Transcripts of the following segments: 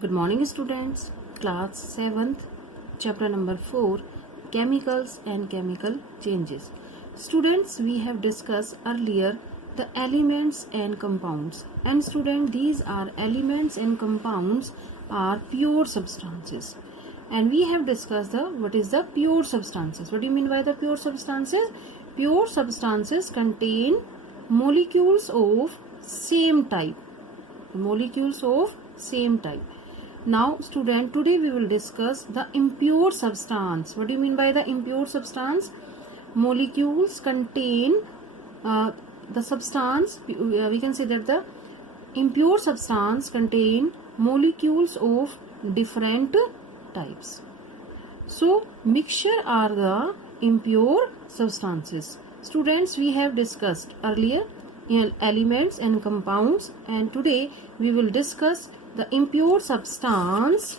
Good morning, students. Class 7th, chapter number 4, Chemicals and Chemical Changes. Students, we have discussed earlier the elements and compounds. And student, these are elements and compounds are pure substances. And we have discussed what is the pure substances. What do you mean by the pure substances? Pure substances contain molecules of same type. Molecules of same type. Now student, today we will discuss the impure substance. What do you mean by the impure substance? Molecules contain the substance, we can say that the impure substance contain molecules of different types. So mixture are the impure substances. Students, we have discussed earlier elements and compounds, and today we will discuss the impure substance.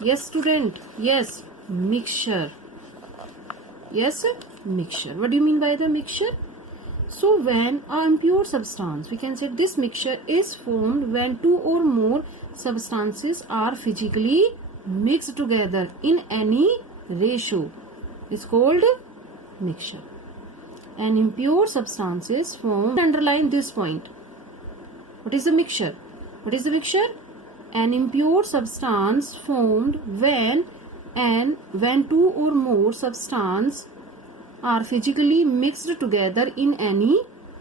Yes student, yes, mixture. Yes, mixture. What do you mean by the mixture? So when an impure substance, we can say this mixture is formed when two or more substances are physically mixed together in any ratio. It's called mixture. And impure substances form, underline this point. What is the mixture? What is the mixture? An impure substance formed when two or more substances are physically mixed together in any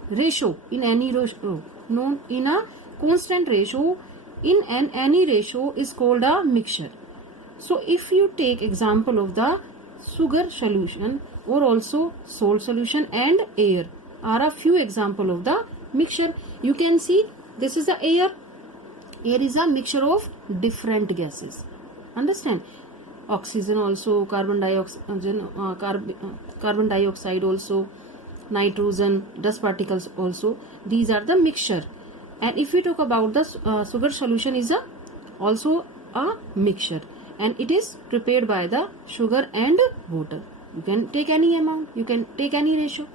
ratio. In any ratio, known in a constant ratio, in any ratio is called a mixture. So if you take example of the sugar solution or also salt solution and air are a few example of the mixture. You can see this is the air. Air is a mixture of different gases. Understand? Oxygen also, carbon dioxide also, nitrogen, dust particles also. These are the mixture. And if we talk about the sugar solution is also a mixture, and it is prepared by the sugar and water. You can take any amount, you can take any ratio.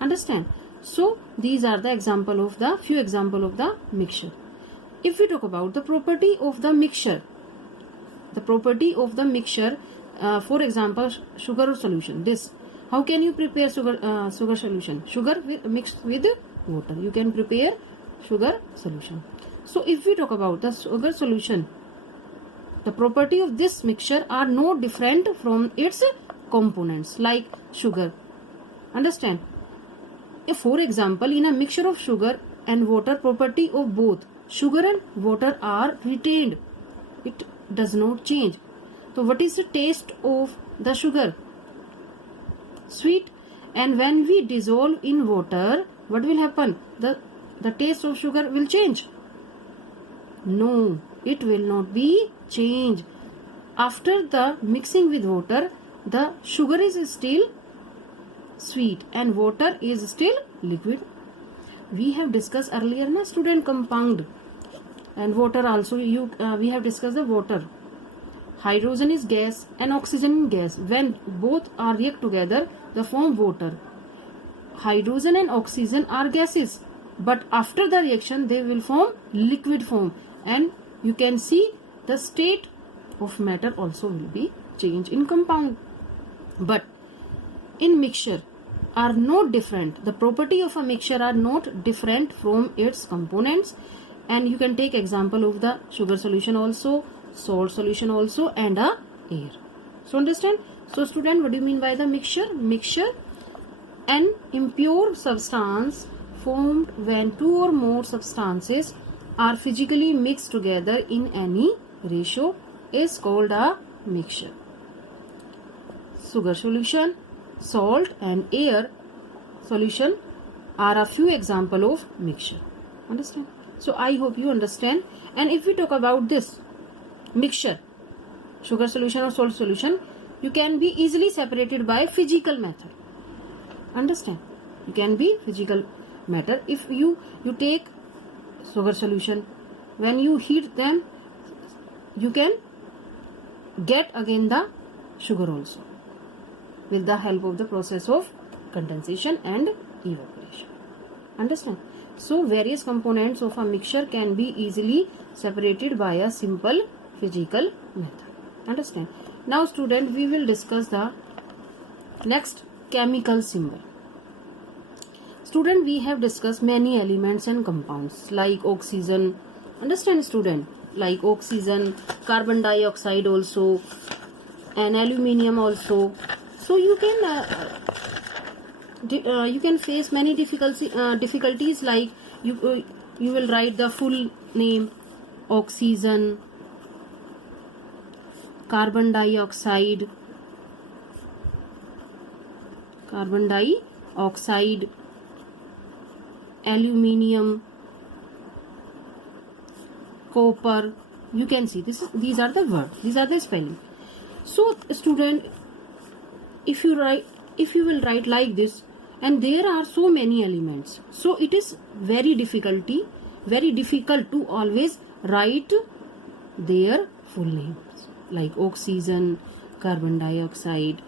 Understand? So these are the few example of the mixture. If we talk about the property of the mixture, for example, sugar solution. This, how can you prepare sugar solution? Sugar mixed with water. You can prepare sugar solution. So if we talk about the sugar solution, the property of this mixture are no different from its components like sugar. Understand? If, for example, in a mixture of sugar and water, property of both sugar and water are retained. It does not change. So what is the taste of the sugar? Sweet. And when we dissolve in water, what will happen? The taste of sugar will change? No, it will not be changed. After the mixing with water, the sugar is still sweet and water is still liquid. We have discussed earlier na student compound and water also. We have discussed the water. Hydrogen is gas and oxygen is gas. When both are react together, they form water. Hydrogen and oxygen are gases, but after the reaction they will form liquid form, and you can see the state of matter also will be changed in compound. But in mixture are not different. The property of a mixture are not different from its components, and you can take example of the sugar solution also, salt solution also, and air. So understand? So student, what do you mean by the mixture? Mixture, an impure substance formed when two or more substances are physically mixed together in any ratio is called a mixture. Sugar solution, salt and air solution are a few example of mixture. Understand? So I hope you understand. And if we talk about this mixture, sugar solution or salt solution, you can be easily separated by physical method. Understand? You can be physical matter. If you take sugar solution, when you heat them, you can get again the sugar also, with the help of the process of condensation and evaporation. Understand? So various components of a mixture can be easily separated by a simple physical method. Understand? Now student, we will discuss the next chemical symbol. Student, we have discussed many elements and compounds like oxygen. Understand student? Like oxygen, carbon dioxide also, and aluminium also. So you can face many difficulties like you will write the full name: oxygen, carbon dioxide, aluminium, copper. You can see these are the words, these are the spelling. So student, if you will write like this, and there are so many elements, so it is very difficult to always write their full names like oxygen, carbon dioxide,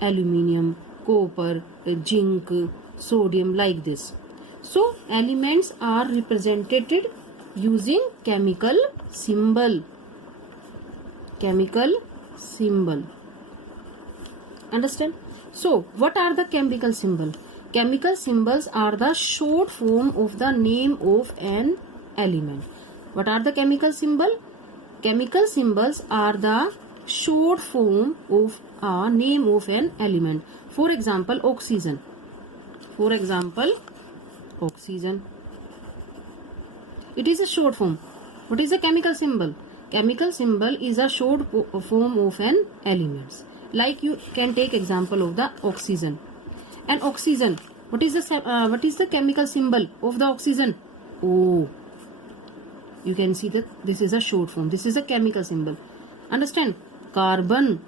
aluminium, copper, zinc, sodium, like this. So elements are represented using chemical symbol. Understand? So what are the chemical symbol? Chemical symbols are the short form of the name of an element. What are the chemical symbol? Chemical symbols are the short form of a name of an element. For example, oxygen. It is a short form. What is the chemical symbol? Chemical symbol is a short form of an element. Like you can take example of the oxygen. And oxygen, what is the chemical symbol of the oxygen? O. You can see that this is a short form. This is a chemical symbol. Understand? Carbon.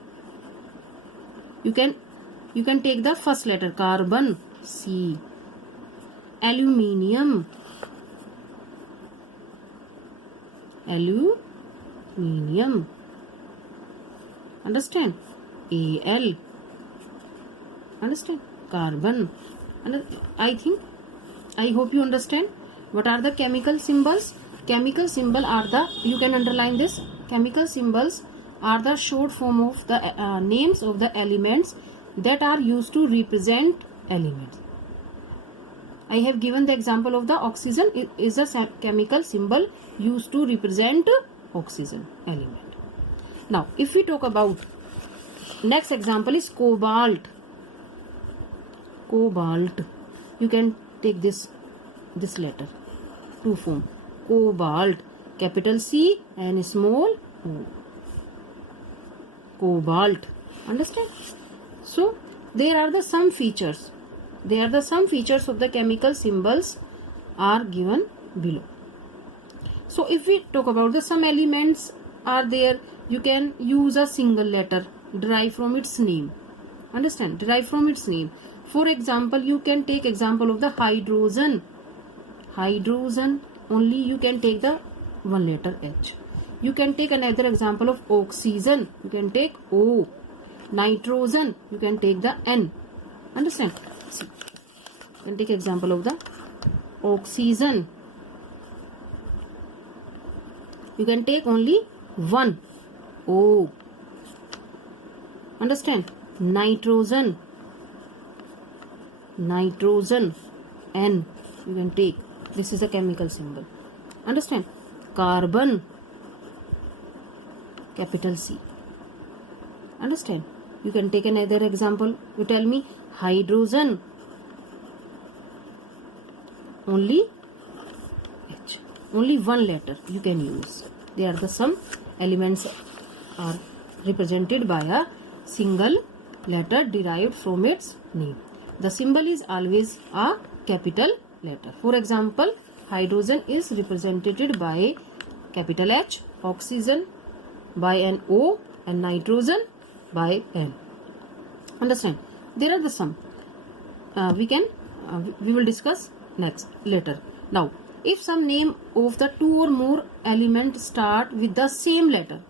You can take the first letter, carbon, C. Aluminium. Understand? Al. Understand? Carbon. And I hope you understand. What are the chemical symbols? Chemical symbol are you can underline this. Chemical symbols are the short form of the names of the elements that are used to represent elements. I have given the example of the oxygen. It is a chemical symbol used to represent oxygen element. Now, if we talk about next example is cobalt. You can take this letter to form cobalt, capital C and small o. Cobalt. Understand? So there are some features. of the chemical symbols are given below. So if we talk about some elements are there, you can use a single letter derived from its name. Understand? Derived from its name. For example, you can take example of the hydrogen. Only you can take the one letter H. You can take another example of oxygen. You can take O. Nitrogen. You can take the N. Understand? See. You can take example of the oxygen. You can take only one O. Understand? Nitrogen, N. You can take. This is a chemical symbol. Understand? Carbon, capital C. Understand? You can take another example. You tell me hydrogen, only H. Only one letter you can use. There are some elements are represented by a single letter derived from its name. The symbol is always a capital letter. For example, hydrogen is represented by capital H, oxygen by an O, and nitrogen by N. Understand? There are some. We will discuss later. Now, if some name of the two or more elements start with the same letter,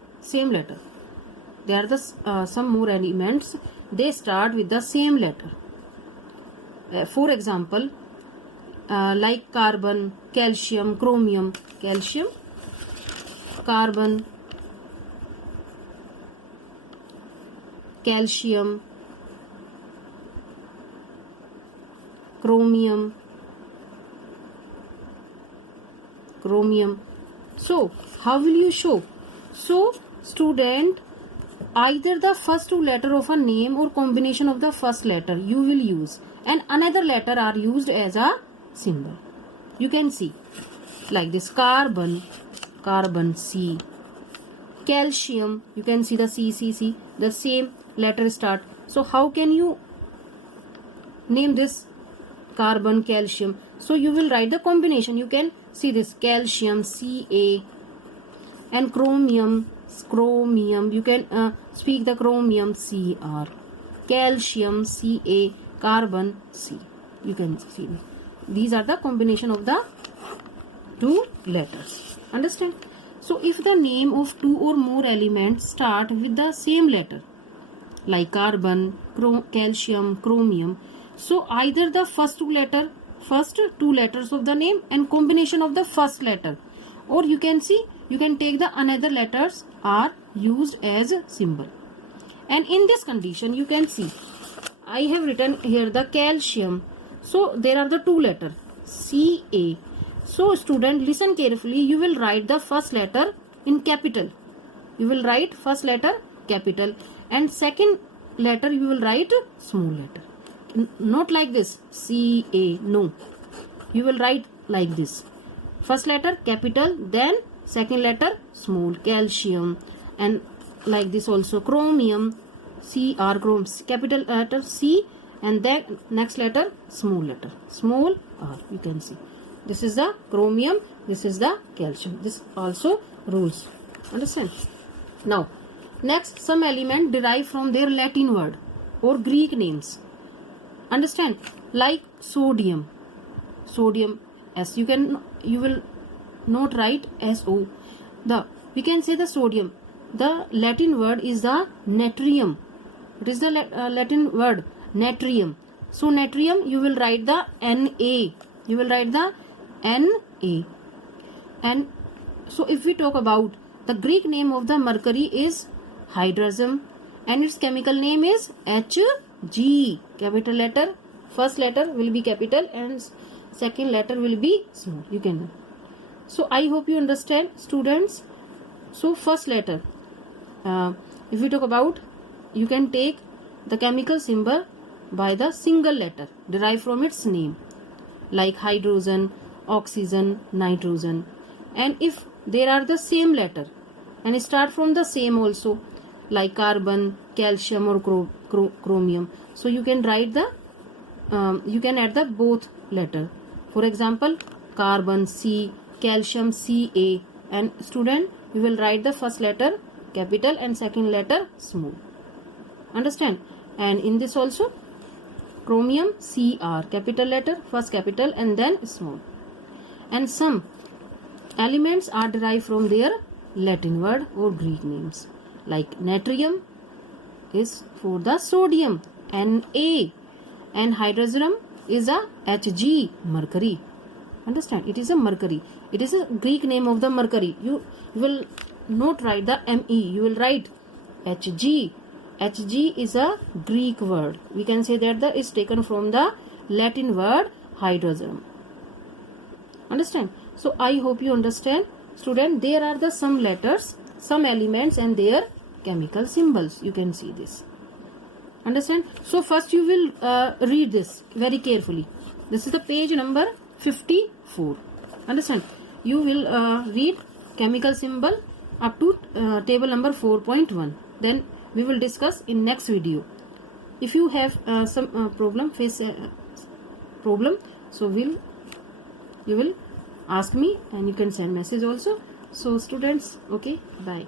there are some more elements, they start with the same letter. For example, like carbon, calcium, chromium, calcium, carbon, calcium, chromium, chromium. So how will you show? So student, either the first two letter of a name or combination of the first letter you will use, and another letter are used as a symbol. You can see like this: carbon, carbon, C. Calcium, you can see the C, the same letter start. So how can you name this carbon, calcium? So you will write the combination. You can see this: calcium, Ca, and chromium, chromium. You can speak the chromium, Cr. Calcium, Ca, carbon, C. You can see these are the combination of the two letters. Understand? So if the name of two or more elements start with the same letter, like carbon, calcium, chromium, so either the first two letters of the name and combination of the first letter, or you can see, you can take the another letters are used as a symbol. And in this condition, you can see I have written here the calcium. So there are the two letters Ca. So student, listen carefully. You will write the first letter in capital. You will write first letter capital, and second letter you will write small letter. Not like this Ca. No. You will write like this: first letter capital, then second letter small, calcium, and like this also chromium, Cr, chrom, capital letter C, and then next letter small r. You can see this is the chromium, this is the calcium. This also rules. Understand? Now next, some element derived from their Latin word or Greek names. Understand? Like sodium, sodium S. You will not write SO. We can say the sodium. The Latin word is the natrium. It is the Latin word natrium. So natrium, you will write the Na. You will write the Na. And so if we talk about the Greek name of the mercury is hydrazine, and its chemical name is Hg. Capital letter, first letter will be capital and second letter will be small. You can. So I hope you understand, students. So first letter, if we talk about, you can take the chemical symbol by the single letter derived from its name, like hydrogen, oxygen, nitrogen. And if there are the same letter and start from the same also, like carbon, calcium, or chromium, so you can write the you can add the both letter. For example, carbon C, calcium Ca, and student, you will write the first letter capital and second letter small. Understand? And in this also, chromium Cr, capital letter, first capital and then small. And some elements are derived from their Latin word or Greek names, like natrium is for the sodium, Na, and hydrazine is a Hg, mercury. Understand? It is a mercury. It is a Greek name of the mercury. You will not write the Me. You will write Hg. Hg is a Greek word. We can say that the is taken from the Latin word hydrazine. Understand? So I hope you understand, student. There are the some letters, some elements and their chemical symbols. You can see this. Understand? So first you will read this very carefully. This is the page number 54. Understand? You will read chemical symbol up to table number 4.1. Then we will discuss in next video. If you have some problem, so you will ask me and you can send message also. So students, okay, bye.